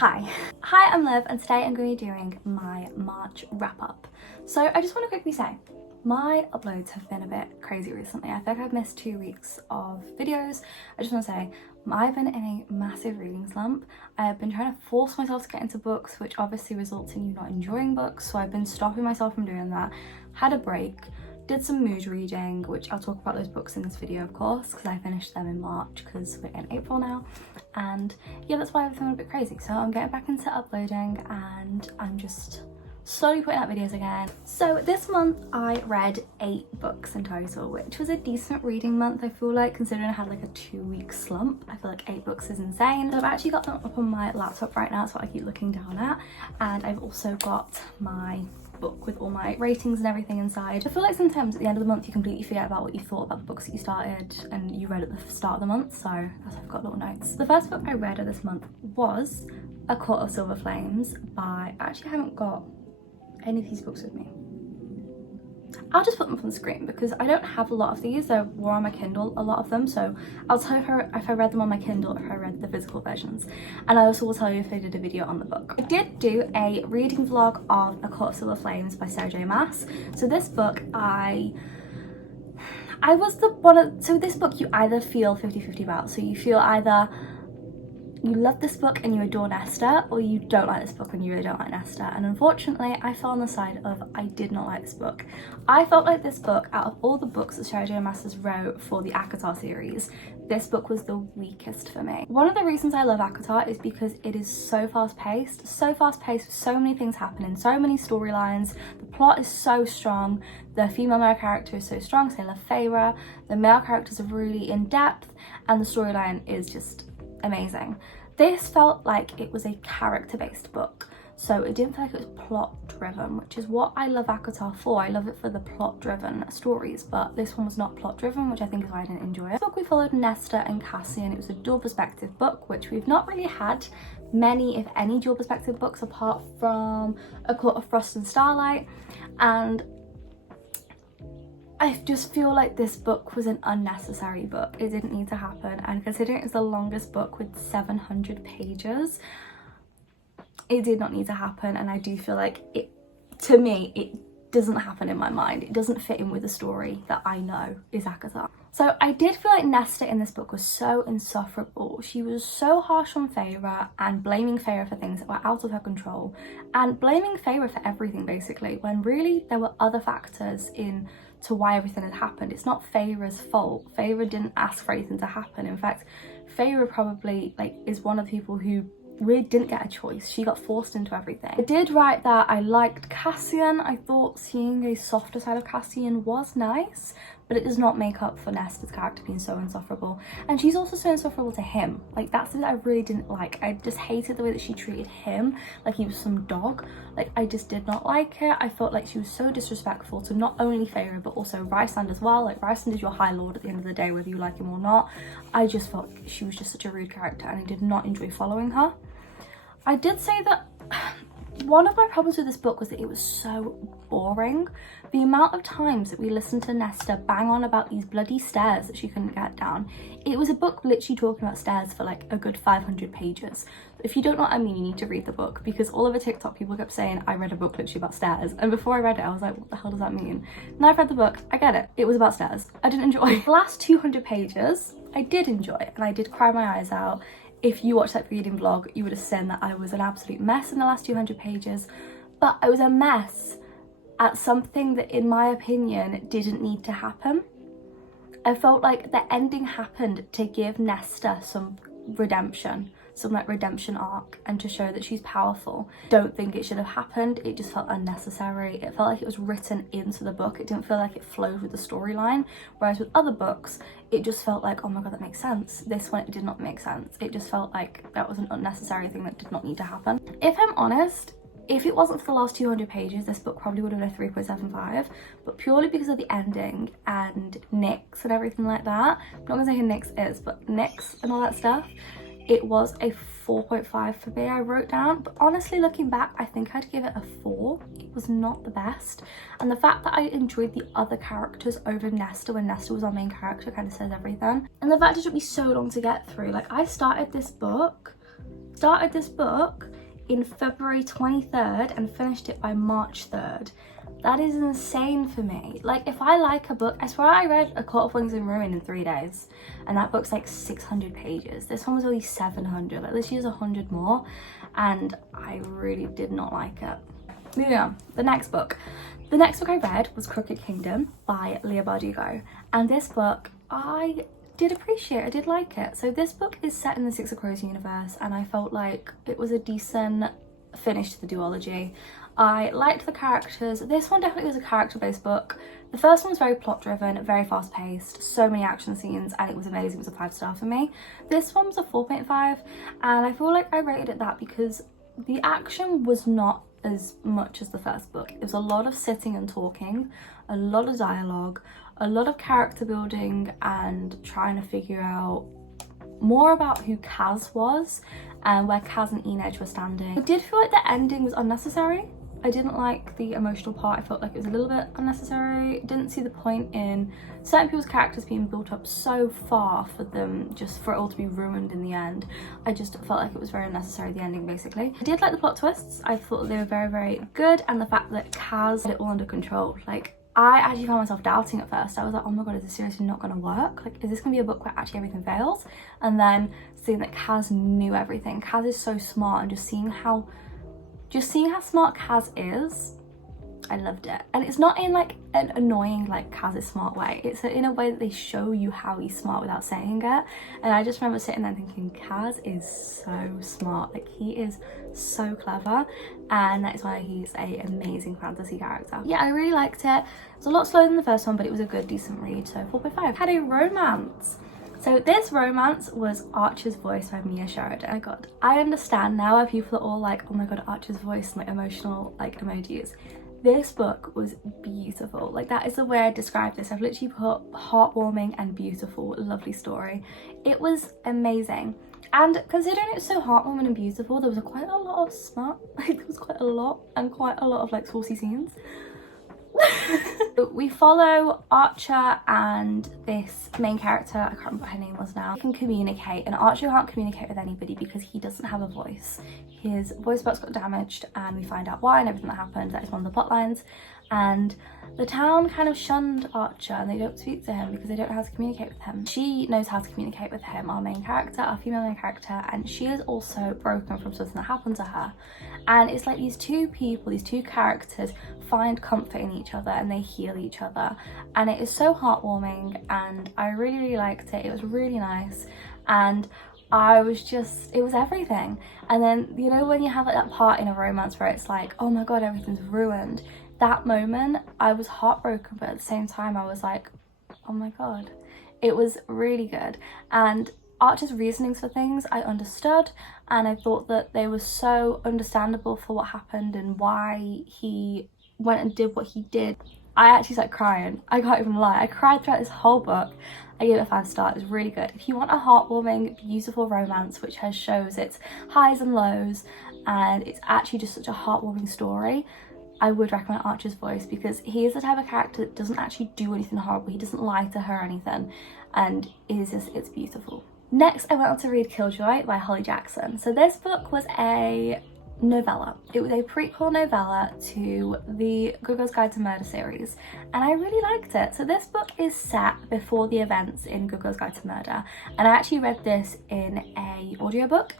Hi, I'm Liv, and today I'm going to be doing my March wrap up. So I just want to quickly say, my uploads have been a bit crazy recently. I think I've missed 2 weeks of videos. I just want to say, I've been in a massive reading slump. I've been trying to force myself to get into books, which obviously results in you not enjoying books. So I've been stopping myself from doing that. Had a break, did some mood reading, which I'll talk about those books in this video, of course, because I finished them in March because we're in April now. And yeah, that's why everything went a bit crazy. So I'm getting back into uploading and I'm just slowly putting out videos again. So this month I read 8 books in total, which was a decent reading month, I feel like, considering I had like a 2-week slump. I feel like 8 books is insane. So I've actually got them up on my laptop right now, that's what I keep looking down at. And I've also got my book with all my ratings and everything inside. I feel like sometimes at the end of the month you completely forget about what you thought about the books that you started and you read at the start of the month, so that's why I've got little notes. The first book I read this month was A Court of Silver Flames by, actually I haven't got any of these books with me. I'll just put them up on the screen because I don't have a lot of these. They were on my Kindle, a lot of them, so I'll tell you if I read them on my Kindle or if I read the physical versions, and I also will tell you if I did a video on the book. I did do a reading vlog of A Court of Silver Flames by Sarah J Maas. So this book so this book you either feel 50-50 about, so you feel either you love this book and you adore Nesta, or you don't like this book and you really don't like Nesta. And unfortunately, I fell on the side of I did not like this book. I felt like this book, out of all the books that Sarah J Maas wrote for the ACOTAR series, this book was the weakest for me. One of the reasons I love ACOTAR is because it is so fast-paced, so many things happening, so many storylines. The plot is so strong, the female male character is so strong, so I love Feyre. The male characters are really in-depth, and the storyline is just amazing. This felt like it was a character-based book, so it didn't feel like it was plot-driven, which is what I love ACOTAR for. I love it for the plot-driven stories, but this one was not plot-driven, which I think is why I didn't enjoy it. This book we followed Nesta and Cassian. It was a dual perspective book, which we've not really had many, if any, dual perspective books apart from A Court of Frost and Starlight, and I just feel like this book was an unnecessary book. It didn't need to happen, and considering it's the longest book with 700 pages, it did not need to happen. And I do feel like it, to me, it doesn't happen in my mind. It doesn't fit in with the story that I know is ACOTAR. So I did feel like Nesta in this book was so insufferable. She was so harsh on Feyre and blaming Feyre for things that were out of her control, and blaming Feyre for everything basically, when really there were other factors to why everything had happened. It's not Feyre's fault. Feyre didn't ask for anything to happen. In fact, Feyre probably is one of the people who really didn't get a choice. She got forced into everything. I did write that I liked Cassian. I thought seeing a softer side of Cassian was nice, but it does not make up for Nesta's character being so insufferable. And she's also so insufferable to him. Like, that's something I really didn't like. I just hated the way that she treated him like he was some dog. Like, I just did not like her. I felt like she was so disrespectful to not only Feyre but also Rysand as well. Like, Rysand is your High Lord at the end of the day, whether you like him or not. I just felt she was just such a rude character and I did not enjoy following her. I did say that one of my problems with this book was that it was so boring. The amount of times that we listened to Nesta bang on about these bloody stairs that she couldn't get down. It was a book literally talking about stairs for like a good 500 pages. If you don't know what I mean, you need to read the book, because all over TikTok people kept saying I read a book literally about stairs, and before I read it I was like, what the hell does that mean? Now I've read the book, I get it. It was about stairs. I didn't enjoy the last 200 pages. I did enjoy and I did cry my eyes out. If you watched that reading vlog, you would have seen that I was an absolute mess in the last 200 pages, but I was a mess at something that, in my opinion, didn't need to happen. I felt like the ending happened to give Nesta some redemption, some like redemption arc, and to show that she's powerful. Don't think it should have happened. It just felt unnecessary. It felt like it was written into the book. It didn't feel like it flowed with the storyline, whereas with other books it just felt like, oh my god, that makes sense. This one, it did not make sense. It just felt like that was an unnecessary thing that did not need to happen. If I'm honest, if it wasn't for the last 200 pages, this book probably would have been a 3.75, but purely because of the ending and Nyx and everything like that. I'm not gonna say who Nyx is, but Nyx and all that stuff, it was a 4.5 for me, I wrote down. But honestly, looking back, I think I'd give it a 4. It was not the best. And the fact that I enjoyed the other characters over Nesta when Nesta was our main character kind of says everything. And the fact it took me so long to get through. Like, I started this book started this book in February 23rd and finished it by March 3rd. That is insane for me. Like, if I like a book, I swear I read A Court of Wings and Ruin in 3 days, and that book's like 600 pages. This one was only 700, like this year's 100 more, and I really did not like it. Moving on, the next book. The next book I read was Crooked Kingdom by Leigh Bardugo, and this book I did appreciate, I did like it. So this book is set in the Six of Crows universe, and I felt like it was a decent finish to the duology. I liked the characters. This one definitely was a character-based book. The first one was very plot-driven, very fast-paced, so many action scenes, and it was amazing. It was a 5-star for me. This one was a 4.5, and I feel like I rated it that because the action was not as much as the first book. It was a lot of sitting and talking, a lot of dialogue, a lot of character building, and trying to figure out more about who Kaz was and where Kaz and Enedge were standing. I did feel like the ending was unnecessary. I didn't like the emotional part. I felt like it was a little bit unnecessary. Didn't see the point in certain people's characters being built up so far for them just for it all to be ruined in the end. I just felt like it was very unnecessary, the ending basically. I did like the plot twists. I thought they were very, very good, and the fact that Kaz had it all under control. Like, I actually found myself doubting at first. I was like, oh my god, is this seriously not going to work? Like, is this going to be a book where actually everything fails? And then seeing that Kaz knew everything. Kaz is so smart, and just seeing how smart Kaz is, I loved it. And it's not in like an annoying like Kaz is smart way. It's in a way that they show you how he's smart without saying it. And I just remember sitting there thinking, Kaz is so smart. Like, he is so clever, and that is why he's an amazing fantasy character. Yeah, I really liked it. It was a lot slower than the first one, but it was a good, decent read, so 4.5. Had a romance. So this romance was Archer's Voice by Mia Sheridan. Oh god, I understand now why people are all like, oh my god, Archer's voice, and like emotional like emojis. This book was beautiful. Like, that is the way I describe this. I've literally put heartwarming and beautiful, lovely story. It was amazing. And considering it's so heartwarming and beautiful, there was quite a lot of smut. Like, there was quite a lot, and quite a lot of like saucy scenes. We follow Archer and this main character, I can't remember what her name was now. They can communicate, and Archer can't communicate with anybody because he doesn't have a voice. His voice box got damaged, and we find out why and everything that happened. That is one of the plot lines. And the town kind of shunned Archer, and they don't speak to him because they don't know how to communicate with him. She knows how to communicate with him, our main character, our female main character, and she is also broken from something that happened to her. And it's like these two people, these two characters find comfort in each other, and they heal each other. And it is so heartwarming, and I really, really liked it. It was really nice, and I was just, it was everything. And then, you know, when you have like that part in a romance where it's like, oh my god, everything's ruined. That moment, I was heartbroken, but at the same time, I was like, oh my god. It was really good. And Archer's reasonings for things I understood, and I thought that they were so understandable for what happened and why he went and did what he did. I actually started crying. I can't even lie. I cried throughout this whole book. I gave it a 5 star. It was really good. If you want a heartwarming, beautiful romance which shows its highs and lows, and it's actually just such a heartwarming story, I would recommend Archer's Voice, because he is the type of character that doesn't actually do anything horrible. He doesn't lie to her or anything, and it's beautiful. Next, I went on to read Killjoy by Holly Jackson. So this book was a novella. It was a prequel novella to the Good Girl's Guide to Murder series, and I really liked it. So this book is set before the events in Good Girl's Guide to Murder, and I actually read this in a audiobook.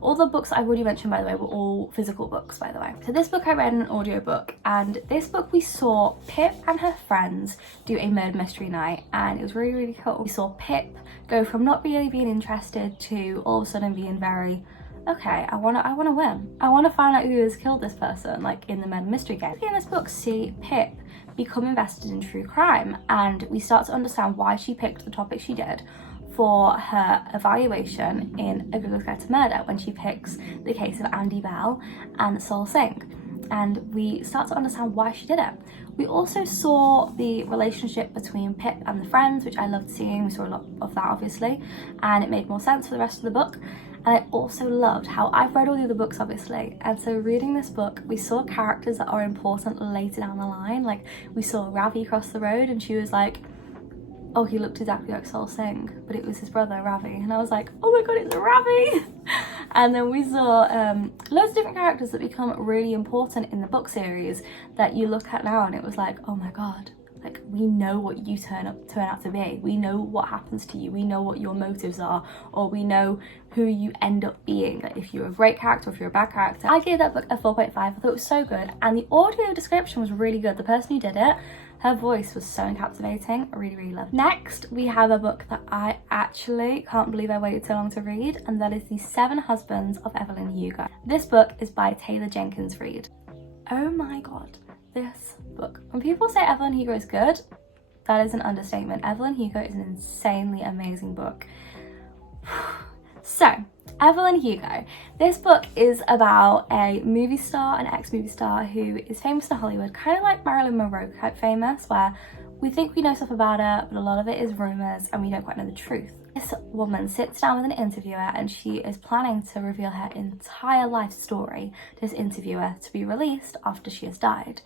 All the books I've already mentioned, by the way, were all physical books, by the way. So this book I read in an audiobook, and this book we saw Pip and her friends do a murder mystery night, and it was really, really cool. We saw Pip go from not really being interested to all of a sudden being very, okay, I want to win. I want to find out who has killed this person, like in the murder mystery game. In this book, see Pip become invested in true crime, and we start to understand why she picked the topic she did for her evaluation in A Good Girl's Guide to Murder, when she picks the case of Andy Bell and Sol Singh, and we start to understand why she did it. We also saw the relationship between Pip and the friends, which I loved seeing. We saw a lot of that, obviously, and it made more sense for the rest of the book. And I also loved how I've read all the other books, obviously, and so reading this book, we saw characters that are important later down the line. Like, we saw Ravi cross the road, and she was like, oh, he looked exactly like Sol Singh, but it was his brother Ravi, and I was like, oh my god, it's Ravi. And then we saw loads of different characters that become really important in the book series that you look at now and it was like, oh my god, like we know what you turn out to be, we know what happens to you, we know what your motives are, or we know who you end up being, like if you're a great character or if you're a bad character. I gave that book a 4.5. I thought it was so good, and the audio description was really good. The person who did it, her voice was so captivating. I really loved it. Next, we have a book that I actually can't believe I waited so long to read, and that is The 7 Husbands of Evelyn Hugo. This book is by Taylor Jenkins Reid. Oh my god, this book. When people say Evelyn Hugo is good, that is an understatement. Evelyn Hugo is an insanely amazing book. So, Evelyn Hugo. This book is about a movie star, an ex-movie star who is famous in Hollywood, kind of like Marilyn Monroe type famous, where we think we know stuff about her, but a lot of it is rumours and we don't quite know the truth. This woman sits down with an interviewer and she is planning to reveal her entire life story to this interviewer to be released after she has died.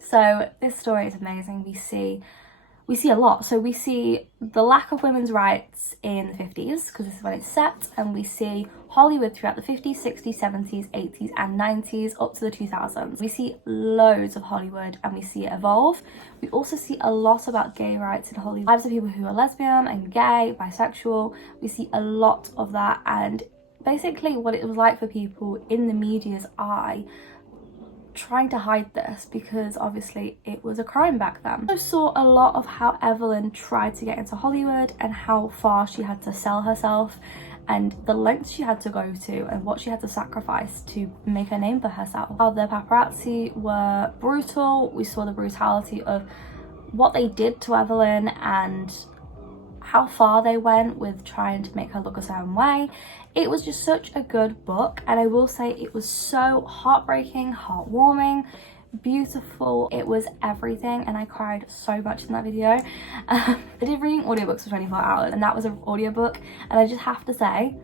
So this story is amazing. We see a lot. So we see the lack of women's rights in the 50s, because this is when it's set, and we see Hollywood throughout the 50s, 60s, 70s, 80s and 90s up to the 2000s. We see loads of Hollywood and we see it evolve. We also see a lot about gay rights in Hollywood. Lives of people who are lesbian and gay, bisexual. We see a lot of that, and basically what it was like for people in the media's eye trying to hide this, because obviously it was a crime back then. I saw a lot of how Evelyn tried to get into Hollywood and how far she had to sell herself and the lengths she had to go to and what she had to sacrifice to make a name for herself. How the paparazzi were brutal. We saw the brutality of what they did to Evelyn and how far they went with trying to make her look a certain way. It was just such a good book, and I will say it was so heartbreaking, heartwarming, beautiful. It was everything, and I cried so much in that video. I did reading audiobooks for 24 hours, and that was an audiobook, and I just have to say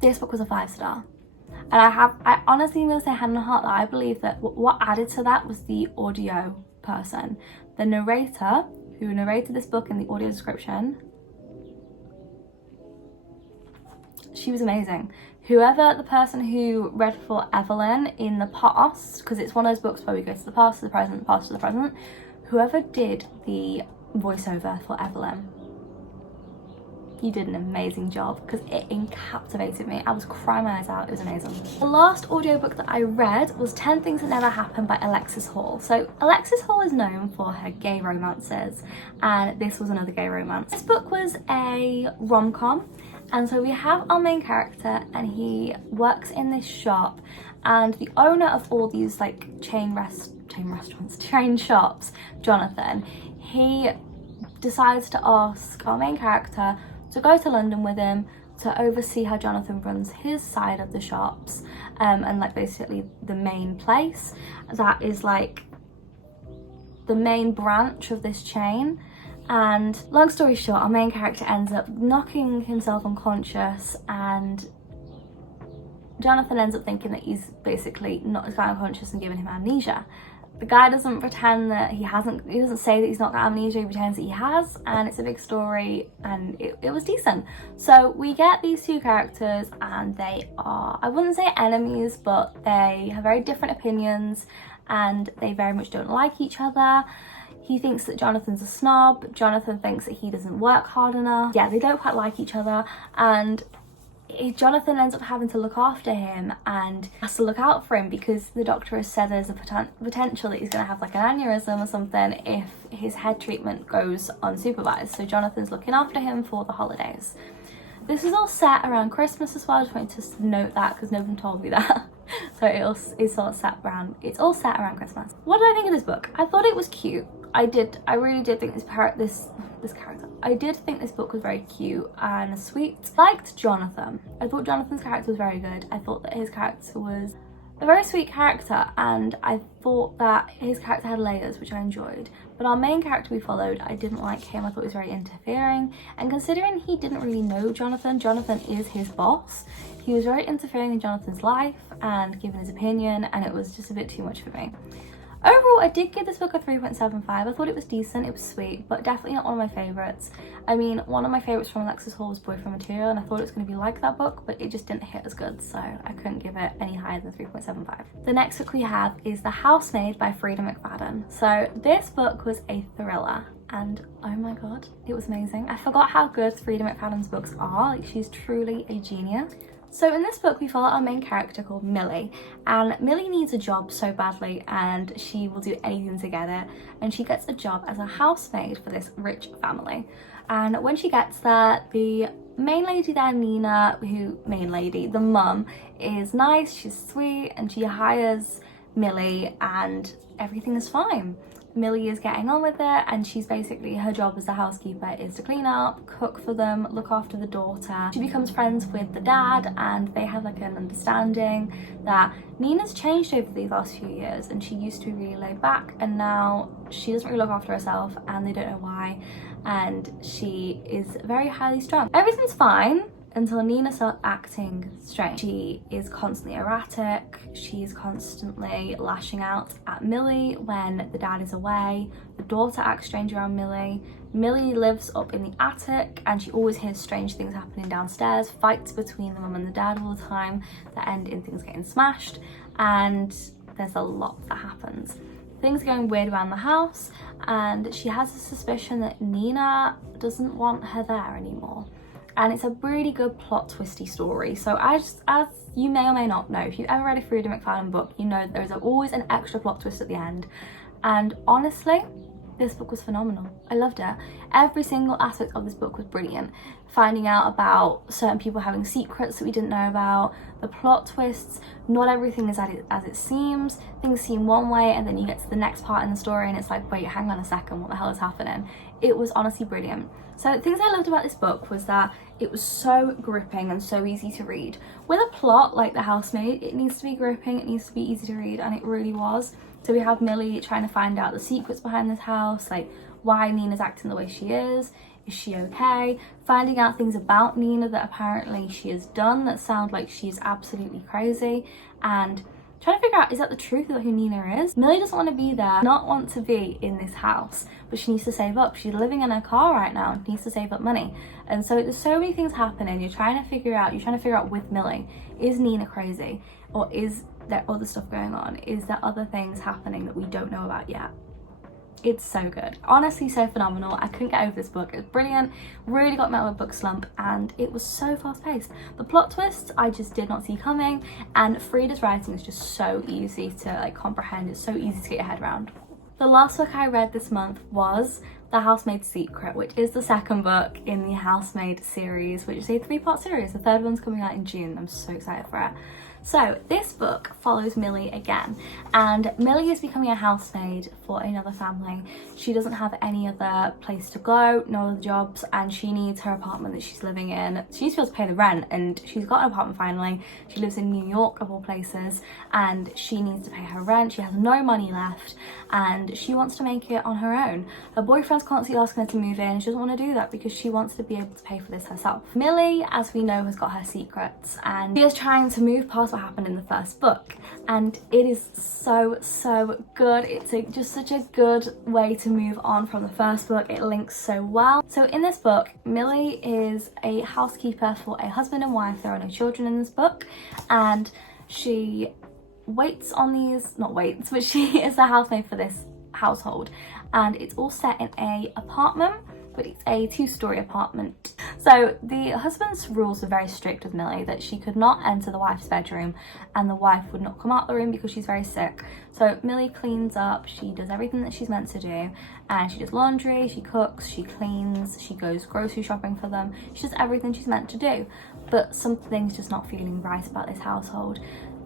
this book was a 5-star. And I honestly will say hand on heart that I believe that what added to that was the audio person. The narrator who narrated this book in the audio description, she was amazing. Whoever the person who read for Evelyn in the past, because it's one of those books where we go to the past, to the present, the past to the present, whoever did the voiceover for Evelyn, you did an amazing job, because it captivated me. I was crying my eyes out. It was amazing. The last audiobook that I read was 10 Things That Never Happened by Alexis Hall. So Alexis Hall is known for her gay romances, and this was another gay romance. This book was a rom-com, and so we have our main character, and he works in this shop, and the owner of all these like chain shops, Jonathan, he decides to ask our main character to go to London with him to oversee how Jonathan runs his side of the shops, and like basically the main place that is like the main branch of this chain. And long story short, our main character ends up knocking himself unconscious, and Jonathan ends up thinking that he's basically knocked this guy unconscious and given him amnesia. The guy doesn't pretend that he doesn't say that he's not got amnesia, he pretends that he has, and it's a big story, and it was decent. So we get these two characters, and they are, I wouldn't say enemies, but they have very different opinions, and they very much don't like each other. He thinks that Jonathan's a snob, Jonathan thinks that he doesn't work hard enough. Yeah, they don't quite like each other, and Jonathan ends up having to look after him and has to look out for him, because the doctor has said there's a potential that he's going to have like an aneurysm or something if his head treatment goes unsupervised. So Jonathan's looking after him for the holidays. This is all set around Christmas as well. I just wanted to note that because no one told me that. So it's all set around Christmas. What did I think of this book? I thought it was cute. I really did think this character. I did think this book was very cute and sweet. I liked Jonathan. I thought Jonathan's character was very good. I thought that his character was a very sweet character, and I thought that his character had layers, which I enjoyed. But our main character we followed, I didn't like him. I thought he was very interfering, and considering he didn't really know Jonathan is his boss, he was very interfering in Jonathan's life and giving his opinion, and it was just a bit too much for me. Overall, I did give this book a 3.75. I thought it was decent, it was sweet, but definitely not one of my favourites. I mean, one of my favourites from Alexis Hall's Boyfriend Material, and I thought it was going to be like that book, but it just didn't hit as good, so I couldn't give it any higher than 3.75. The next book we have is The Housemaid by Frida McFadden. So this book was a thriller, and oh my god, it was amazing. I forgot how good Frida McFadden's books are. Like, she's truly a genius. So in this book we follow our main character called Millie, and Millie needs a job so badly and she will do anything to get it, and she gets a job as a housemaid for this rich family. And when she gets there, the main lady there, Nina, the mum, is nice, she's sweet, and she hires Millie and everything is fine. Millie is getting on with it, and she's basically, her job as the housekeeper is to clean up, cook for them, look after the daughter. She becomes friends with the dad, and they have like an understanding that Nina's changed over these last few years, and she used to be really laid back, and now she doesn't really look after herself, and they don't know why, and she is very highly strung. Everything's fine until Nina starts acting strange. She is constantly erratic, she is constantly lashing out at Millie when the dad is away, the daughter acts strange around Millie. Millie lives up in the attic and she always hears strange things happening downstairs, fights between the mum and the dad all the time that end in things getting smashed, and there's a lot that happens. Things are going weird around the house, and she has a suspicion that Nina doesn't want her there anymore. And it's a really good plot twisty story. So as you may or may not know, if you've ever read a Frida McFadden book, you know there is always an extra plot twist at the end. And honestly, this book was phenomenal. I loved it. Every single aspect of this book was brilliant. Finding out about certain people having secrets that we didn't know about, the plot twists, not everything is as it seems. Things seem one way and then you get to the next part in the story and it's like, wait, hang on a second, what the hell is happening? It was honestly brilliant. So things I loved about this book was that it was so gripping and so easy to read. With a plot like The Housemaid, it needs to be gripping, it needs to be easy to read, and it really was. So we have Millie trying to find out the secrets behind this house, like why Nina's acting the way she is she okay? Finding out things about Nina that apparently she has done that sound like she's absolutely crazy, and trying to figure out, is that the truth about who Nina is? Millie doesn't want to be there, not want to be in this house, but she needs to save up. She's living in her car right now and needs to save up money. And so there's so many things happening. You're trying to figure out with Millie, is Nina crazy? Or is there other stuff going on? Is there other things happening that we don't know about yet? It's so good, honestly so phenomenal. I couldn't get over this book. It's brilliant, really got me out of a book slump, and it was so fast paced. The plot twists I just did not see coming, and Frida's writing is just so easy to like comprehend. It's so easy to get your head around. The last book I read this month was The Housemaid's Secret, which is the second book in the Housemaid series, which is a 3-part series. The third one's coming out in June. I'm so excited for it. So this book follows Millie again, and Millie is becoming a housemaid for another family. She doesn't have any other place to go, no other jobs, and she needs her apartment that she's living in. She needs to be able to pay the rent, and she's got an apartment finally. She lives in New York of all places, and she needs to pay her rent. She has no money left, and she wants to make it on her own. Her boyfriend's constantly asking her to move in. She doesn't want to do that because she wants to be able to pay for this herself. Millie, as we know, has got her secrets, and she is trying to move past what happened in the first book, and it is so good. It's just such a good way to move on from the first book. It links so well. So in this book, Millie is a housekeeper for a husband and wife. There are no children in this book, and she waits on these, not waits, but she is the housemaid for this household, and it's all set in a apartment, but it's a 2-story apartment. So the husband's rules were very strict with Millie, that she could not enter the wife's bedroom and the wife would not come out the room because she's very sick. So Millie cleans up, she does everything that she's meant to do, and she does laundry, she cooks, she cleans, she goes grocery shopping for them, she does everything she's meant to do. But something's just not feeling right about this household.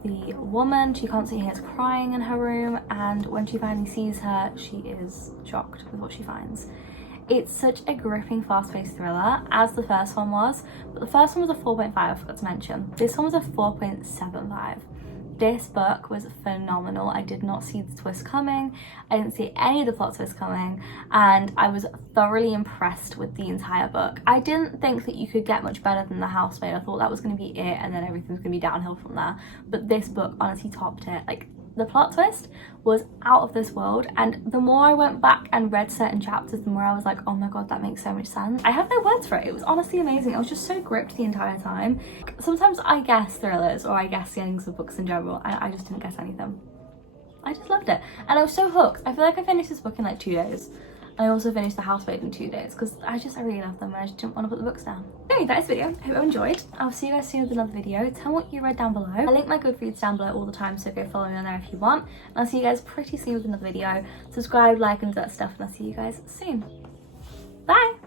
The woman, she constantly hears crying in her room, and when she finally sees her, she is shocked with what she finds. It's such a gripping, fast-paced thriller, as the first one was, but the first one was a 4.5, I forgot to mention. This one was a 4.75. This book was phenomenal. I did not see the twist coming. I didn't see any of the plot twists coming, and I was thoroughly impressed with the entire book. I didn't think that you could get much better than The Housemaid. I thought that was going to be it, and then everything was going to be downhill from there. But this book honestly topped it. Like, The plot twist was out of this world, and the more I went back and read certain chapters, the more I was like, oh my god, that makes so much sense. I have no words for it. It was honestly amazing. I was just so gripped the entire time. Sometimes I guess thrillers, or I guess the endings of books in general, and I just didn't guess anything. I just loved it, and I was so hooked. I feel like I finished this book in like 2 days. I also finished The Housemaid in 2 days because I really love them and I just didn't want to put the books down. Anyway, that is the video. I hope you enjoyed. I'll see you guys soon with another video. Tell me what you read down below. I link my Goodreads down below all the time, so go follow me on there if you want. And I'll see you guys pretty soon with another video. Subscribe, like, and that stuff, and I'll see you guys soon. Bye!